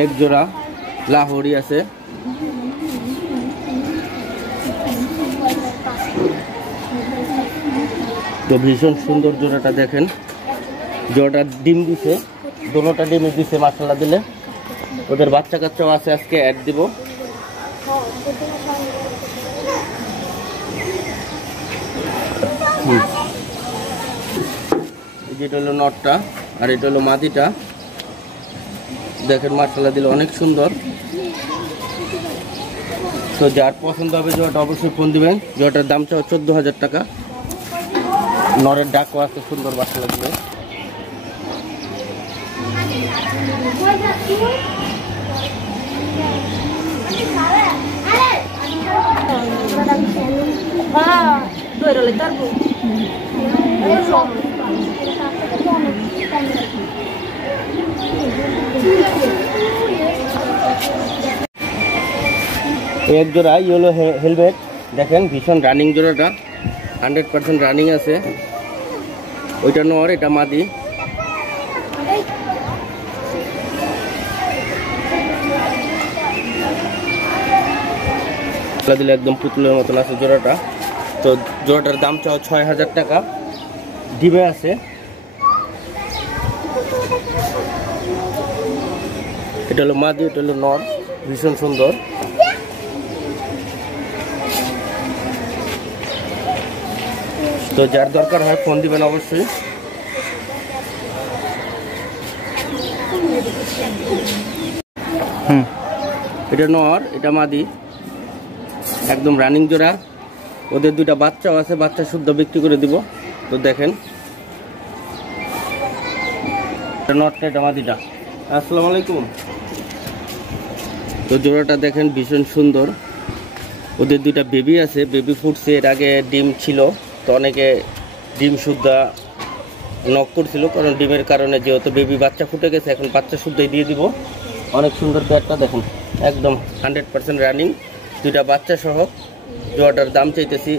এক জোড়া লাহোরি আছে। তো ভীষণ সুন্দর জোড়াটা দেখেন, জোড়াটা ডিম দিছে, দোনোটা ডিমই দিছে মাশাআল্লাহ দিলে। ওদের বাচ্চা কাচ্চাও আছে, আজকে অ্যাড দিব। যেটা হলো নটটা আর এটা হলো মাদিটা, দেখেন মাশাআল্লাহ দিলে অনেক সুন্দর। তো যার পছন্দ হবে জোড়াটা অবশ্যই ফোন দিবেন। জোড়াটার দাম চাও 14,000 টাকা। নরের ডাকও আছে সুন্দর মাশাআল্লাহ দিলে। এক জোড়া ইয়েলো হেলমেট দেখেন, ভীষণ রানিং জোড়াটা, 100% রানিং আছে। ওইটা নর, এটা মাদি। দিলে একদম পুতুলের মতন আছে জোড়াটা। তো জোড়াটার দাম চাও 6,000 টাকা। ডিবে আছে। এটা হলো মাদি, এটা হলো নর, ভীষণ সুন্দর। তো যার দরকার হয় ফোন দিবেন অবশ্যই। এটা নর, এটা মাদি, একদম রানিং জোড়া। ওদের দুইটা বাচ্চাও আছে, বাচ্চা শুদ্ধ বিক্রি করে দিব। তো দেখেন নটটা, এটা মাদিটা। আসসালামু আলাইকুম। তো জোড়াটা দেখেন ভীষণ সুন্দর। ওদের দুইটা বেবি আছে, বেবি ফুটছে, এর আগে ডিম ছিল। তো অনেকে ডিম শুদ্ধা নক করছিল, কারণ ডিমের কারণে যেহেতু বেবি বাচ্চা ফুটে গেছে, এখন বাচ্চা শুদ্ধই দিয়ে দিব। অনেক সুন্দর পেয়ারটা দেখুন, একদম 100% রানিং, দুইটা বাচ্চা সহ। জোড়াটার দাম চাইতেছি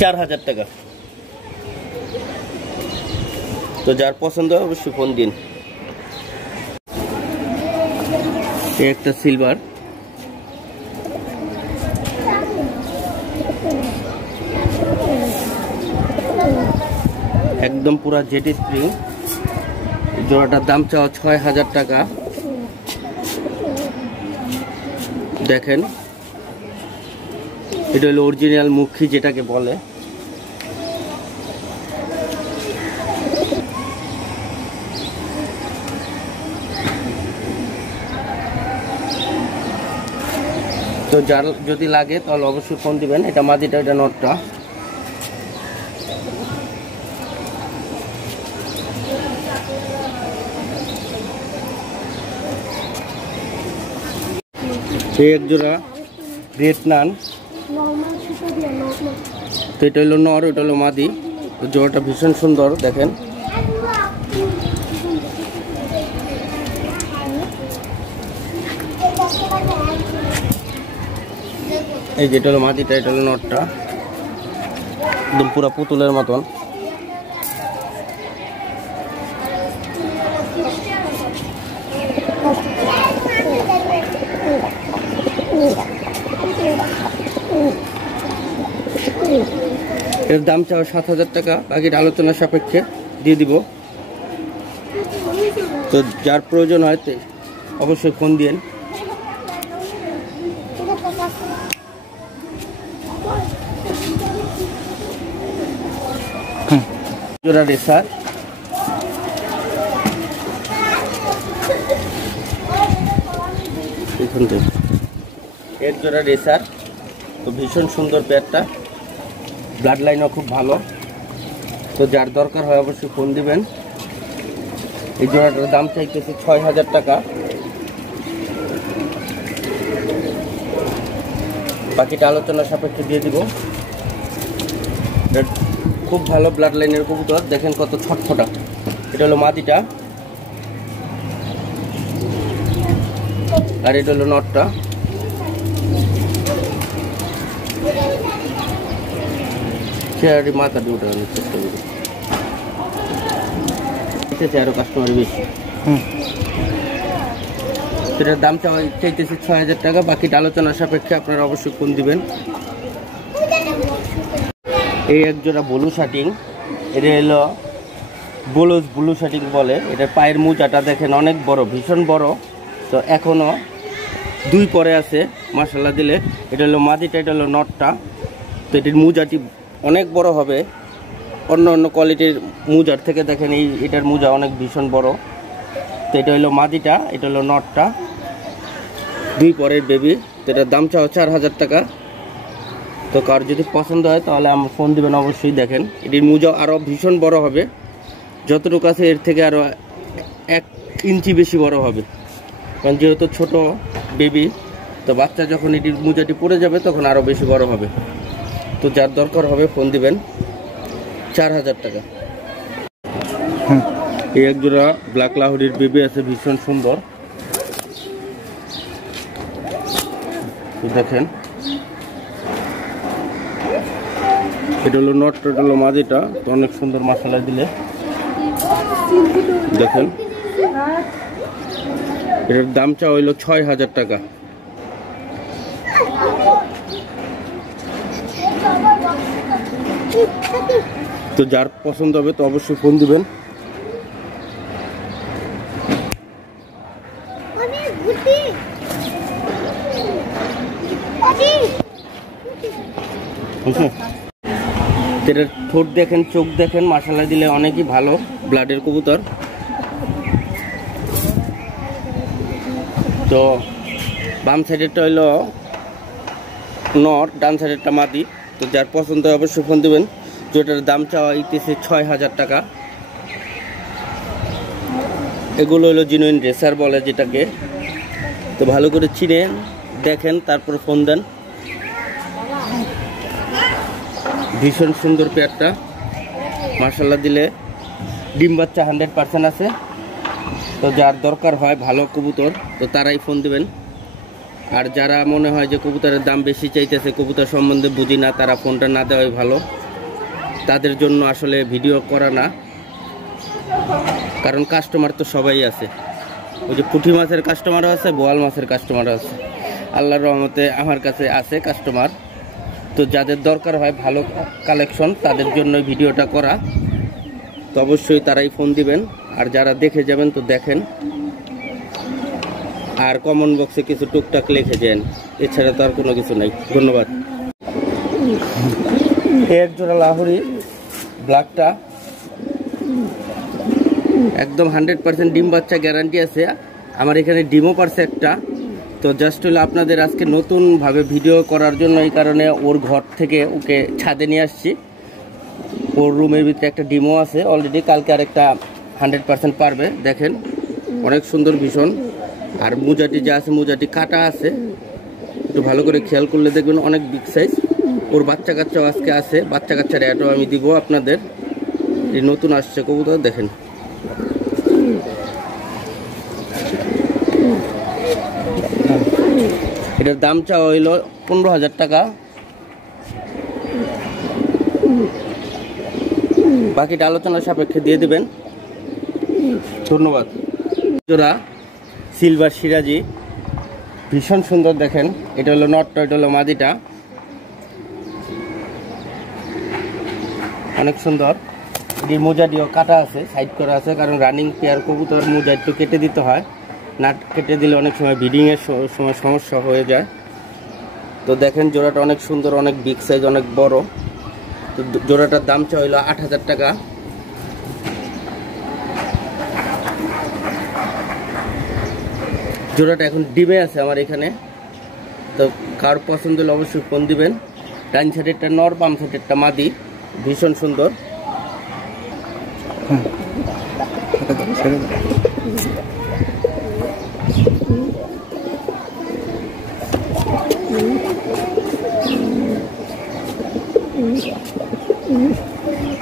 4,000 টাকা। তো যার পছন্দ হয় অবশ্যই ফোন দিন। একটা সিলভার, একদম পুরা জেটি স্প্রিং। জোড়াটার দাম চাওয়া 6,000 টাকা। দেখেন এটা হলো অরিজিনাল মুখী যেটাকে বলে। তো যার যদি লাগে তাহলে অবশ্যই ফোন দিবেন। এটা মাদিটা, এটা নটটা। এক জোড়া রেড নান। তো এটা হলো নর, এটা হলো মাদি। তো জোড়াটা ভীষণ সুন্দর দেখেন। এই যেটা হলো মাদিটা, এটা হলো নটটা, একদম পুরা পুতুলের মতন। এর দাম চাও 7,000 টাকা, বাকিটা আলোচনা সাপেক্ষে দিয়ে দিব। তো যার প্রয়োজন হয় অবশ্যই ফোন দিন। জোড়া রেসার, এক জোড়া রেসার। তো ভীষণ সুন্দর পেয়ারটা, ব্লাড লাইনও খুব ভালো। তো যার দরকার হয় অবশ্যই ফোন দিবেন। এই জোড়াটার দাম চাইতেছে 6,000 টাকা। বাকিটা আলোচনা সাপেক্ষে দিয়ে দিব। খুব ভালো ব্লাড লাইনের কবুতর, দেখেন কত ছটফটা। এটা হলো মাদিটা আর এটা হলো নটটা। চেয়ারের মাথা দিয়ে উঠে চেষ্টা করি, আরো কাস্টমার বেশি। এটার দাম চাইতেছে ৬,০০০ টাকা। বাকিটা আলোচনা সাপেক্ষে আপনারা অবশ্যই ফোন দিবেন। এই এক জোড়া ব্লু শার্টিং, এটা হলো ব্লু শার্টিং বলে। এটার পায়ের মোজাটা দেখেন অনেক বড়, ভীষণ বড়। তো এখনও 2 পরে আছে মাশাআল্লাহ দিলে। এটা হলো মাদিটা, এটা হলো নটটা। তো এটির মোজাটি অনেক বড় হবে অন্য কোয়ালিটির মোজার থেকে। দেখেন এটার মোজা অনেক ভীষণ বড়। তো এটা হলো মাদিটা, এটা হলো নটটা, 2 পরের বেবি। তো এটার দাম চাও 4,০০০ টাকা। তো কার যদি পছন্দ হয় তাহলে আমার ফোন দিবেন অবশ্যই। দেখেন এটির মোজা আরও ভীষণ বড় হবে, যতটুকু আছে এর থেকে আরও 1 ইঞ্চি বেশি বড় হবে। কারণ যেহেতু ছোট বেবি, তো বাচ্চা যখন এটির মোজাটি পড়ে যাবে তখন আরও বেশি বড় হবে। তো যার দরকার হবে ফোন দিবেন, 4,০০০ টাকা। এই এক জোড়া ব্ল্যাক লাহোরির বেবি আছে, ভীষণ সুন্দর। দেখেন এটা হলো নট, এটা হলো মাদিটা। তো অনেক সুন্দর মাশাআল্লাহ দিলে। দেখেন এটার দাম চা হইল ৬,০০০ টাকা। তো যার পছন্দ হবে তো অবশ্যই ফোন দিবেন। এটার ঠোঁট দেখেন, চোখ দেখেন, মাশাআল্লাহ দিলে অনেকই ভালো ব্লাডের কবুতর। তো বাম সাইডেরটা হইল নট, ডান সাইডেরটা মাদি। তো যার পছন্দ হয় অবশ্যই ফোন দিবেন। যেটার দাম চাওয়া ইতেছে ৬,০০০ টাকা। এগুলো হলো জিনুইন রেসার বলে যেটাকে। তো ভালো করে চিনে দেখেন, তারপর ফোন দেন। ভীষণ সুন্দর পেয়ারটা মাশাআল্লাহ দিলে। ডিম বাচ্চা 100% আছে। তো যার দরকার হয় ভালো কবুতর তো তারাই ফোন দিবেন। আর যারা মনে হয় যে কবুতরের দাম বেশি চাইতেছে, কবুতর সম্বন্ধে বুঝি না, তারা ফোনটা না দেওয়াই ভালো। তাদের জন্য আসলে ভিডিও করা না, কারণ কাস্টমার তো সবাই আছে। ওই যে পুঁটি মাছের কাস্টমারও আছে, বোয়াল মাছের কাস্টমারও আছে। আল্লাহর রহমতে আমার কাছে আছে কাস্টমার। তো যাদের দরকার হয় ভালো কালেকশন, তাদের জন্য ভিডিওটা করা। তো অবশ্যই তারাই ফোন দিবেন। আর যারা দেখে যাবেন তো দেখেন, আর কমেন্ট বক্সে কিছু টুকটাক লিখে যান, এছাড়া তো আর কোনো কিছু নাই। ধন্যবাদ। এক জোড়া লাহোরি ব্ল্যাকটা একদম 100% ডিম বাচ্চা গ্যারান্টি আছে। আমার এখানে ডিমও পারছে একটা। তো জাস্ট হলো আপনাদের আজকে নতুনভাবে ভিডিও করার জন্য, এই কারণে ওর ঘর থেকে ওকে ছাদে নিয়ে আসছি। ওর রুমের ভিতরে একটা ডিমও আছে অলরেডি, কালকে আরেকটা 100% পারবে। দেখেন অনেক সুন্দর ভীষণ। আর মোজাটি যা আছে, মোজাটি কাটা আছে, একটু ভালো করে খেয়াল করলে দেখবেন অনেক বিগ সাইজ। ওর বাচ্চা কাচ্চাও আজকে আছে, বাচ্চা কাচ্চার অ্যাডও আমি দিব আপনাদের। এই নতুন আসছে কবুতর, দেখেন। এটার দাম চাওয়া হইল 15,০০০ টাকা। বাকিটা আলোচনার সাপেক্ষে দিয়ে দিবেন। ধন্যবাদ। জোড়া সিলভার সিরাজি, ভীষণ সুন্দর। দেখেন এটা হলো নটটা, এটা হলো মাদিটা, অনেক সুন্দর। এই মোজাটিও কাটা আছে, সাইড করা আছে, কারণ রানিং পেয়ার কবুতর মোজা একটু কেটে দিতে হয়। না কেটে দিলে অনেক সময় ব্রিডিংয়ের সময় সমস্যা হয়ে যায়। তো দেখেন জোড়াটা অনেক সুন্দর, অনেক বিগ সাইজ, অনেক বড়। তো জোড়াটার দাম চা হইল 8,০০০ টাকা। জোড়াটা এখন ডিমে আছে আমার এখানে। তো কার পছন্দ হলে অবশ্যই ফোন দিবেন। ডান সাইডেরটা নর, বাম সাইডেরটা মাদি, ভীষণ সুন্দর।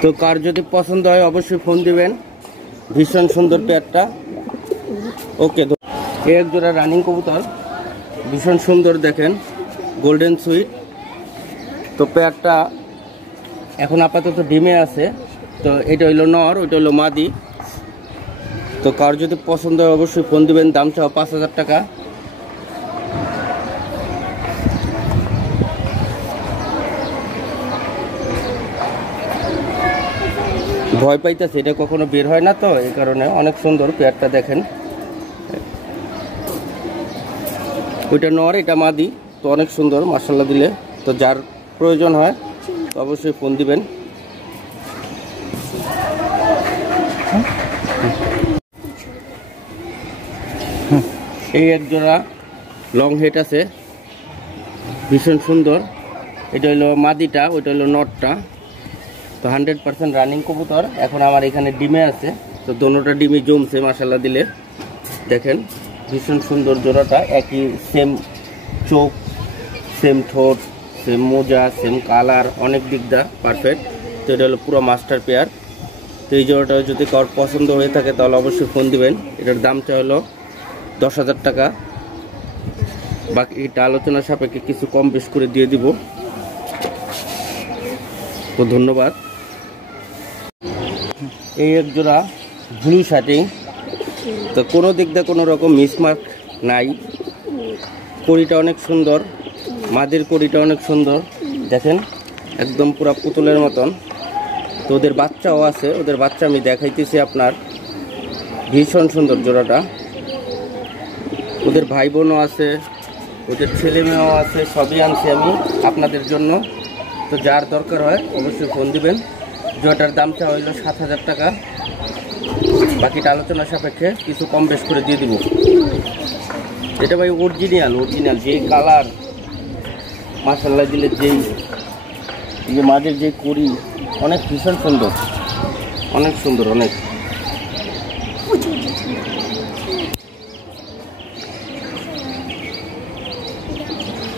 তো কার যদি পছন্দ হয় অবশ্যই ফোন দিবেন। ভীষণ সুন্দর পেয়ারটা। ওকে, এক জোড়া রানিং কবুতর, ভীষণ সুন্দর। দেখেন গোল্ডেন সুইট। তো পেয়ারটা এখন আপাতত ডিমে আছে। তো এটা হইলো নর, ওইটা হলো মাদি। তো কার যদি পছন্দ হয় অবশ্যই ফোন দিবেন। দাম চাও 5,০০০ টাকা। ভয় পাইতেছে, এটা কখনো বের হয় না তো এই কারণে। অনেক সুন্দর পেয়ারটা দেখেন। ওইটা নর, এটা মাদি, তো অনেক সুন্দর মাশাআল্লাহ দিলে। তো যার প্রয়োজন হয় তো অবশ্যই ফোন দিবেন। এই এক জোড়া লং হেড আছে, ভীষণ সুন্দর। এটা হলো মাদিটা, ওইটা হলো নটটা। তো 100% রানিং কবুতর। এখন আমার এখানে ডিমে আছে, তো দোনোটা ডিমই জমছে মাশাআল্লাহ দিলে। দেখেন ভীষণ সুন্দর জোড়াটা, একই সেম চোখ, সেম ঠোঁট, সেম মোজা, সেম কালার, অনেক দিক দা পারফেক্ট। তো এটা হলো পুরো মাস্টার পেয়ার। তো এই জোড়াটা যদি কারোর পছন্দ হয়ে থাকে তাহলে অবশ্যই ফোন দিবেন। এটার দামটা হলো 10,000 টাকা। বাকি এটা আলোচনা সাপেক্ষে কিছু কম বেশ করে দিয়ে দিব। তো ধন্যবাদ। এই এক জোড়া ব্লু শার্টিং, তো কোনো দিক দিয়ে কোনো রকম মিসমার্ক নাই। কড়িটা অনেক সুন্দর, মাদের কড়িটা অনেক সুন্দর দেখেন, একদম পুরো পুতুলের মতন। তো ওদের বাচ্চাও আছে, ওদের বাচ্চা আমি দেখাইতেছি আপনার। ভীষণ সুন্দর জোড়াটা। ওদের ভাই বোনও আছে, ওদের ছেলে মেয়েও আছে, সবই আনছি আমি আপনাদের জন্য। তো যার দরকার হয় অবশ্যই ফোন দিবেন। জোড়াটার দামটা হইল 7,000 টাকা। বাকিটা আলোচনা সাপেক্ষে কিছু কম বেশ করে দিয়ে দিব। এটা ভাই অরিজিনাল যে কালার মাশাআল্লাহ দিলে, যেই যে মাঝের যে করি, অনেক ভীষণ সুন্দর, অনেক সুন্দর, অনেক।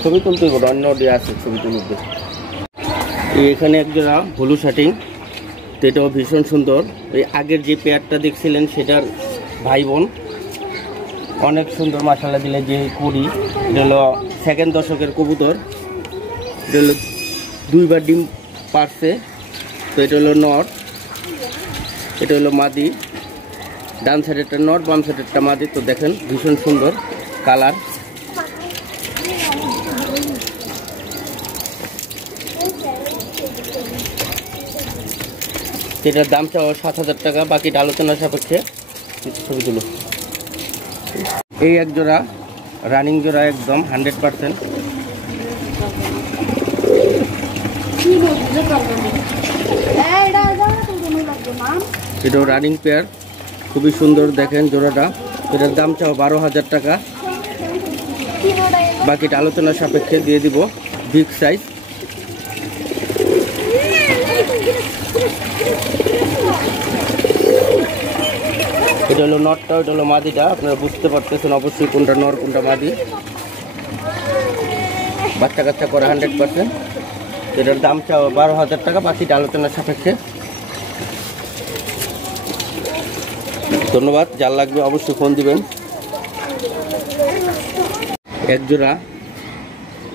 ছবি তুলতে হবে, অন্য দিয়ে আছে ছবি তুলতে। এখানে একজোড়া ব্লু শার্টিং, তো এটাও ভীষণ সুন্দর। ওই আগের যে পেয়ারটা দেখছিলেন সেটার ভাই বোন, অনেক সুন্দর মাশাআল্লাহ দিলে যে কুড়ি। এটা হলো সেকেন্ড দশকের কবুতর। এটা হলো 2বার ডিম পারছে। তো এটা হলো নর, এটা হলো মাদি। ডান সাইডেরটা নর, বাম সাইডেরটা মাদি। তো দেখেন ভীষণ সুন্দর কালার। এটার দাম চাও 7,000 টাকা। বাকিটা আলোচনার সাপেক্ষে ছবি তুলো। এই এক জোড়া রানিং জোড়া, একদম 100%। এটাও রানিং পেয়ার, খুবই সুন্দর দেখেন জোড়াটা। এটার দাম চাও 12,000 টাকা। বাকিটা আলোচনার সাপেক্ষে দিয়ে দিব। Big size. এটা হলো নটটা, ওটা হলো মাদিটা। আপনারা বুঝতে পারতেছেন অবশ্যই কোনটা নর কোনটা মাদি। বাচ্চা কাচ্চা করে 100%। এটার দাম চাও 12,000 টাকা। বাকিটা আলোচনার সাপেক্ষে। ধন্যবাদ। যার লাগবে অবশ্যই ফোন দিবেন। এক জোড়া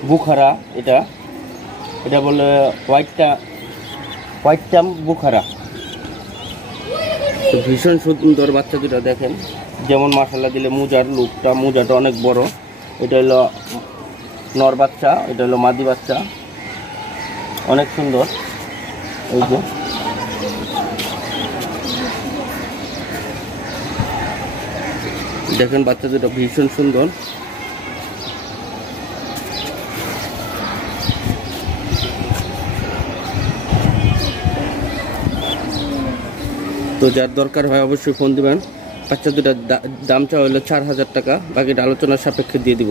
বুখারা, এটা বলে হোয়াইটটা বুখারা। তো ভীষণ সুন্দর বাচ্চা দুটা দেখেন, যেমন মাশাআল্লাহ দিলে মোজাটা অনেক বড়। এটা হলো নর বাচ্চা, এটা হলো মাদি বাচ্চা, অনেক সুন্দর। এই যে দেখেন বাচ্চা দুটো ভীষণ সুন্দর। তো যার দরকার হয় অবশ্যই ফোন দিবেন। বাচ্চা দুটার দামটা হলো 4,000 টাকা। বাকিটা আলোচনার সাপেক্ষে দিয়ে দিব।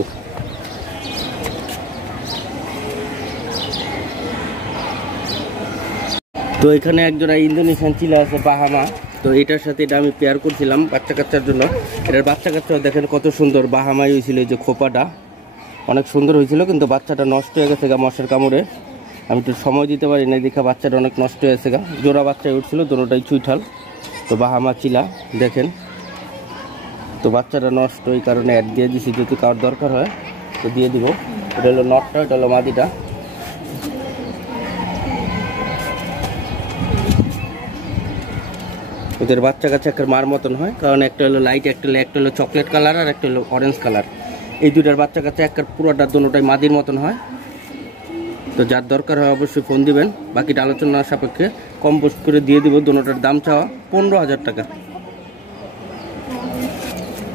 তো এখানে একজোড়া ইন্দোনেশিয়ান চিলা আছে, বাহামা। তো এটার সাথে এটা আমি পেয়ার করছিলাম বাচ্চা কাচ্চার জন্য। এটার বাচ্চা কাচ্চাও দেখেন কত সুন্দর বাহামাই হয়েছিল। এই যে খোপাটা অনেক সুন্দর হয়েছিল, কিন্তু বাচ্চাটা নষ্ট হয়ে গেছে গা মশার কামড়ে। আমি একটু সময় দিতে পারি না, দেখা বাচ্চাটা অনেক নষ্ট হয়ে গেছে গা। জোড়া বাচ্চায় উঠছিল, দুটোটাই চুইঠাল। তো বাহামা চিলা দেখেন। তো বাচ্চাটা নষ্ট, এই কারণে অ্যাড দিয়ে দিছি, যদি কারোর দরকার হয় তো দিয়ে দিব। এটা হলো নটটা, এটা হলো মাদিটা। ওদের বাচ্চা কাচ্চা একটা মার মতন হয়, কারণ একটা হলো লাইট, একটা হলো চকলেট কালার, আর একটা হলো অরেঞ্জ কালার। এই দুটার বাচ্চা কাচ্চা একটা পুরোটা দোনোটাই মাদির মতন হয়। তো যার দরকার হয় অবশ্যই ফোন দিবেন, বাকিটা আলোচনা সাপেক্ষে কম বেশ করে দিয়ে দিব। দোনোটার দাম চাওয়া 15,000 টাকা।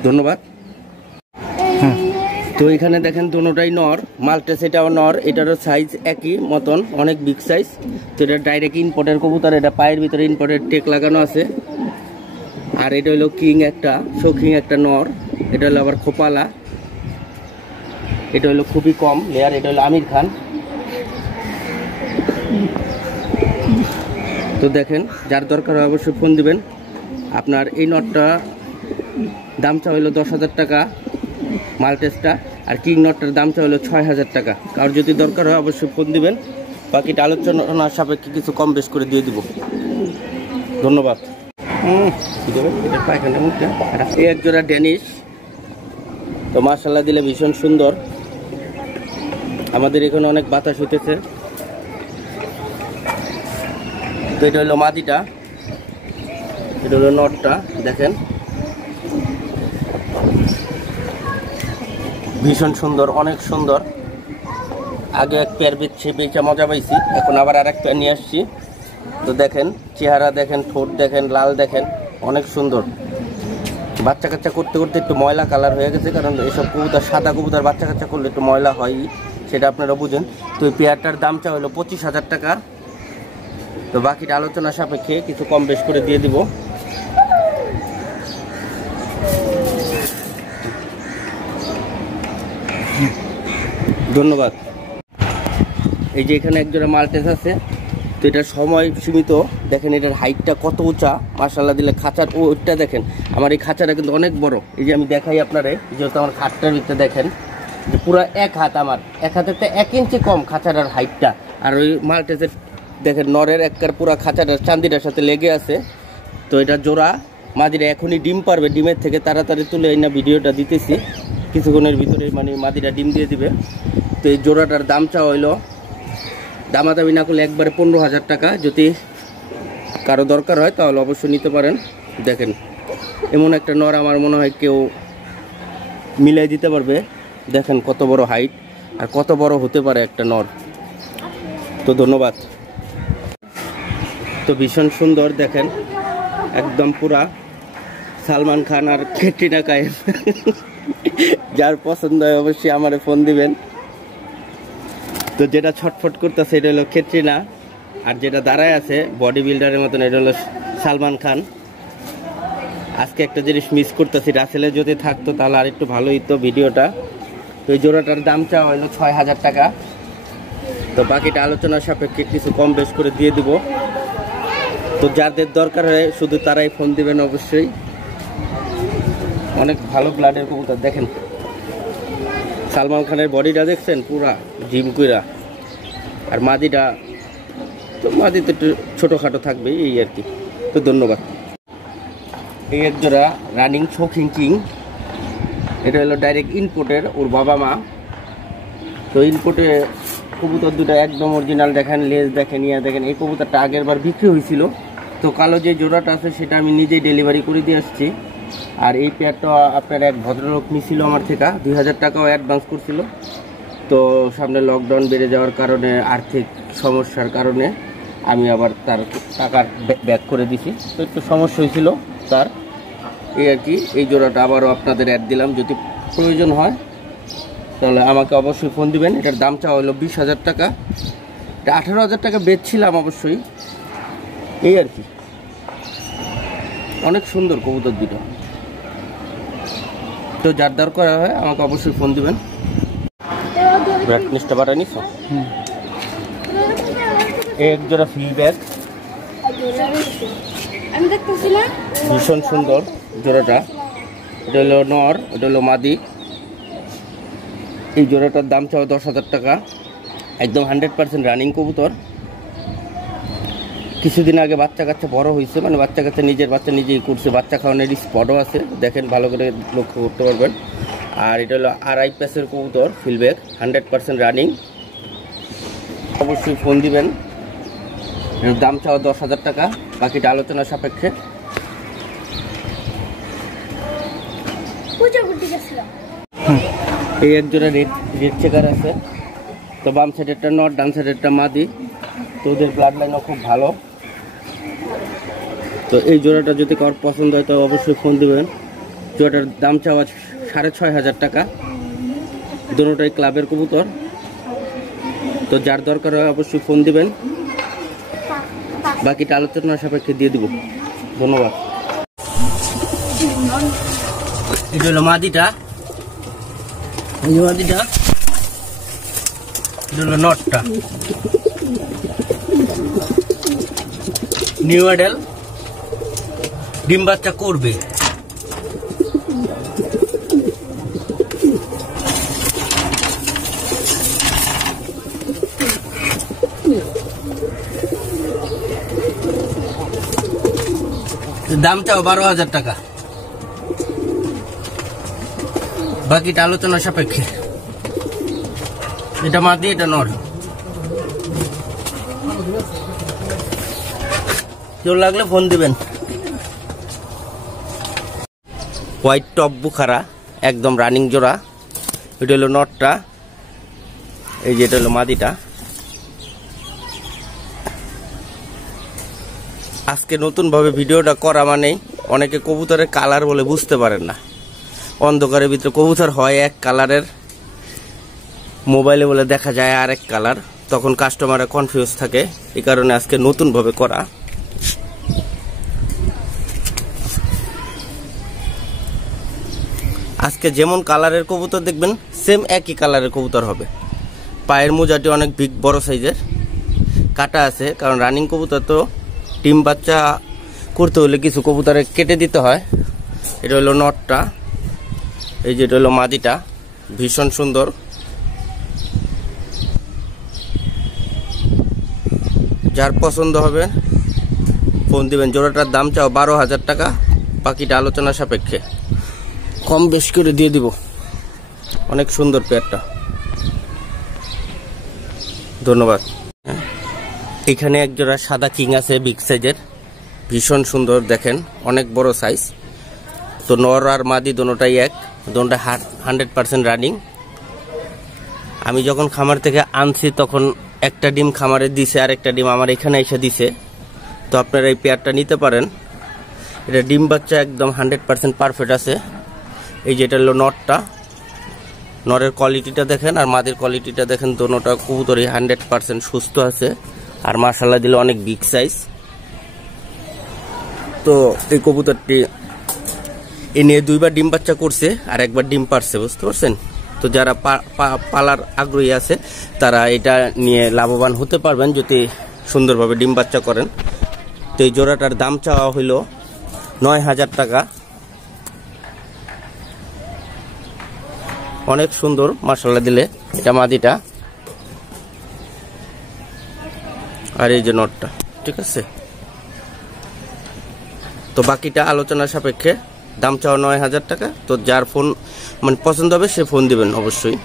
ধন্যবাদ। তো এখানে দেখেন দোনোটাই নর, মাল্টেস এটাও নর, এটারও সাইজ একই মতন, অনেক বিগ সাইজ। তো এটা ডাইরেক্ট ইম্পোর্টের কবুতর, এটা পায়ের ভিতরে ইম্পোর্টের টেক লাগানো আছে। আর এটা হলো কিং একটা, শৌখিন একটা নর, এটা হলো আবার খোপালা, এটা হলো খুবই কম লেয়ার, এটা হলো আমির খান। তো দেখেন যার দরকার হয় অবশ্যই ফোন দিবেন। আপনার এই নটটা দাম চা হলো 10,000 টাকা মাল্টেসটা, আর কিং নটটার দাম চা হলো 6,000 টাকা। কারোর যদি দরকার হয় অবশ্যই ফোন দিবেন, বাকিটা আলোচনার সাপেক্ষে কিছু কম বেশ করে দিয়ে দিব। ধন্যবাদ। এই এক জোড়া ড্যানিশ, তো মাশাআল্লাহ দিলে ভীষণ সুন্দর। আমাদের এখানে অনেক বাতাস হইতেছে। তো এটা হলো মাদিটা, এটা হলো নটটা, দেখেন ভীষণ সুন্দর, অনেক সুন্দর। আগে এক পেয়ার বেচা মজা পাইছি, এখন আবার আর এক পেয়ার নিয়ে আসছি। তো দেখেন চেহারা দেখেন, ঠোঁট দেখেন, লাল দেখেন, অনেক সুন্দর। বাচ্চা কাচ্চা করতে করতে একটু ময়লা কালার হয়ে গেছে, কারণ এসব কবুতর সাদা কবুতর বাচ্চা কাচ্চা করলে একটু ময়লা হয়, সেটা আপনারা বুঝেন। তো এই পেয়ারটার দাম চা হলো 25,000 টাকা। তো বাকিটা আলোচনা সাপেক্ষে কিছু কম বেশ করে দিয়ে দিব। ধন্যবাদ। এই যে এখানে একজোড়া মাল্টেস আছে, তো এটার সময় সীমিত। দেখেন এটার হাইটটা কত উঁচা, মাশাআল্লাহ দিলে। খাঁচার ওইটা দেখেন, আমার এই খাঁচাটা কিন্তু অনেক বড়। এই যে আমি দেখাই আপনারে, যেহেতু আমার খাটটার ভিতরে দেখেন যে পুরো এক হাত, আমার এক হাতের তো 1 ইঞ্চি কম খাঁচাটার হাইটটা। আর ওই মাল্টেসের দেখেন নরের একবার পুরো খাঁচাটার চান্দিটার সাথে লেগে আছে। তো এটা জোড়া মাদিরা এখনই ডিম পারবে, ডিমের থেকে তাড়াতাড়ি তুলে এই না ভিডিওটা দিতেছি, কিছুক্ষণের ভিতরে মানে মাদিরা ডিম দিয়ে দিবে। তো এই জোড়াটার দাম চাওয়া হইলো, দামাদামি না করলে একবারে 15,000 টাকা। যদি কারো দরকার হয় তাহলে অবশ্যই নিতে পারেন। দেখেন এমন একটা নর আমার মনে হয় কেউ মিলাই দিতে পারবে। দেখেন কত বড় হাইট আর কত বড় হতে পারে একটা নর। তো ধন্যবাদ। তো ভীষণ সুন্দর, দেখেন একদম পুরা সালমান খান আর ক্যাটরিনা কাইফ। যার পছন্দ হয় অবশ্যই আমারে ফোন দিবেন। তো যেটা ছটফট করতেছে এটা হলো ক্যাটরিনা, আর যেটা দাঁড়ায় আছে বডি বিল্ডারের মতন এটা হলো সালমান খান। আজকে একটা জিনিস মিস করতেছি, রাসেলে যদি থাকতো তাহলে আর একটু ভালো হইতো ভিডিওটা। তো এই জোড়াটার দাম চাওয়া হলো 6,000 টাকা। তো বাকিটা আলোচনার সাপেক্ষে কিছু কম বেশ করে দিয়ে দিব। তো যাদের দরকার হয় শুধু তারাই ফোন দিবেন অবশ্যই। অনেক ভালো ব্লাডের কবুতর। দেখেন সালমান খানের বডিটা দেখছেন, পুরা জিম কইরা। আর মাদিটা তো মাদি তো একটু ছোটোখাটো থাকবেই, এই আর কি। তো ধন্যবাদ। এই এক জোড়া রানিং শৌখিন কিং, এটা হলো ডাইরেক্ট ইনপুটের, ওর বাবা মা। তো ইনপুটে কবুতর দুটো একদম অরিজিনাল। দেখেন লেজ দেখেন, ইয়া দেখেন। এই কবুতরটা আগের বার বিক্রি হয়েছিল। তো কালো যে জোড়াটা আছে সেটা আমি নিজেই ডেলিভারি করে দিয়ে আসছি। আর এই পেয়ারটা আপনার এক ভদ্রলোক নিয়েছিল আমার থেকে, 2,000 টাকাও অ্যাডভান্স করছিল। তো সামনে লকডাউন বেড়ে যাওয়ার কারণে, আর্থিক সমস্যার কারণে আমি আবার তার টাকার ব্যাক করে দিছি। তো একটু সমস্যা হয়েছিল তার, এই আর কি। এই জোড়াটা আবারও আপনাদের অ্যাড দিলাম, যদি প্রয়োজন হয় তাহলে আমাকে অবশ্যই ফোন দিবেন। এটার দাম চাওয়া হলো 20,000 টাকা। এটা 18,000 টাকা বেচছিলাম অবশ্যই, এই আর কি। অনেক সুন্দর কবুতর দুটো। তো যার দরকার হয় আমাকে অবশ্যই ফোন দিবেন। ব্রাইটনেসটা বাড়াই নিস। এক জোড়া ফিডব্যাক, ভীষণ সুন্দর জোড়াটা। এটা হলো নর, এটা হলো মাদি। এই জোড়াটার দাম চাও 10,000 টাকা। একদম 100% রানিং কবুতর। কিছুদিন আগে বাচ্চা কাচ্চা বড় হয়েছে, মানে বাচ্চা কাচ্চা নিজের বাচ্চা নিজেই করছে। বাচ্চা খাওয়ানোর স্পটও আছে, দেখেন ভালো করে লক্ষ্য করতে পারবেন। আর এটা হলো আড়াই প্যাসের কবুতর, ফিলব্যাক, 100% রানিং। অবশ্যই ফোন দিবেন। দাম চাওয়া 10,000 টাকা, বাকিটা আলোচনা সাপেক্ষে। এই এক জোড়া রেড চেকার আছে, তো বাম সাইডেরটা নট, ডান সাইডেরটা মাদি। তো ওদের ব্লাড লাইনও খুব ভালো। তো এই জোড়াটা যদি কারোর পছন্দ হয় তো অবশ্যই ফোন দিবেন। জোড়াটার দাম চাওয়া 6,500 টাকা। দুটোটাই ক্লাবের কবুতর। তো যার দরকার হয় অবশ্যই ফোন দিবেন, বাকিটা আলোচনা সাপেক্ষে দিয়ে দিব। ধন্যবাদ। এটা হলো মাদিটা, এই যে মাদিটা, এটা হলো নটটা। নিউ অ্যাডাল, ডিম বাচ্চা করবে। দাম চাও 12,000 টাকা, বাকিটা আলোচনা সাপেক্ষে। এটা মাদি, এটা নর। কেউ লাগলে ফোন দিবেন। হোয়াইট টপ বুখারা, একদম রানিং জোড়া। এটা হলো নটটা, এই যে এটা হলো মাদিটা। আজকে নতুন ভাবে ভিডিওটা করা মানে অনেকে কবুতরের কালার বলে বুঝতে পারেন না। অন্ধকারের ভিতরে কবুতর হয় এক কালারের, মোবাইলে বলে দেখা যায় আরেক কালার, তখন কাস্টমাররা কনফিউজ থাকে। এই কারণে আজকে নতুন ভাবে করা। আজকে যেমন কালারের কবুতর দেখবেন সেম একই কালারের কবুতর হবে। পায়ের মোজাটি অনেক বিগ বড় সাইজের, কাটা আছে, কারণ রানিং কবুতর তো ডিম বাচ্চা করতে হলে কিছু কবুতরে কেটে দিতে হয়। এটা হলো নটটা, এই যে এটা হলো মাদিটা, ভীষণ সুন্দর। যার পছন্দ হবে ফোন দিবেন। জোড়াটার দাম চাও 12,000 টাকা, বাকিটা আলোচনা সাপেক্ষে কম বেশ করে দিয়ে দিব। অনেক সুন্দর পেয়ারটা। ধন্যবাদ। এখানে এক জোড়া সাদা কিং আছে বিগ সাইজের, ভীষণ সুন্দর, দেখেন অনেক বড় সাইজ। তো নর আর মাদি দোনোটাই এক, দোনোটা 100% রানিং। আমি যখন খামার থেকে আনছি তখন একটা ডিম খামারে দিছে, আর একটা ডিম আমার এখানে এসে দিছে। তো আপনারা এই পেয়ারটা নিতে পারেন। এটা ডিম বাচ্চা একদম 100% পারফেক্ট আছে। এই যে এটা হলো নটটা, নরের কোয়ালিটিটা দেখেন আর মাদির কোয়ালিটিটা দেখেন, দোনোটা কবুতরই 100% সুস্থ আছে। আর মাশাআল্লাহ দিলে অনেক বিগ সাইজ। তো এই কবুতরটি এ নিয়ে 2বার ডিম বাচ্চা করছে আর 1বার ডিম পারছে, বুঝতে পারছেন। তো যারা পালার আগ্রহী আছে তারা এটা নিয়ে লাভবান হতে পারবেন যদি সুন্দরভাবে ডিম বাচ্চা করেন। তো এই জোড়াটার দাম চাওয়া হইল 9,000 টাকা। অনেক সুন্দর মাশাআল্লাহ দিলে। এটা মাদিটা, আর এই যে নটটা, ঠিক আছে। তো বাকিটা আলোচনার সাপেক্ষে। দাম চাওয়া 9,000 টাকা। তো যার ফোন মানে পছন্দ হবে সে ফোন দিবেন অবশ্যই।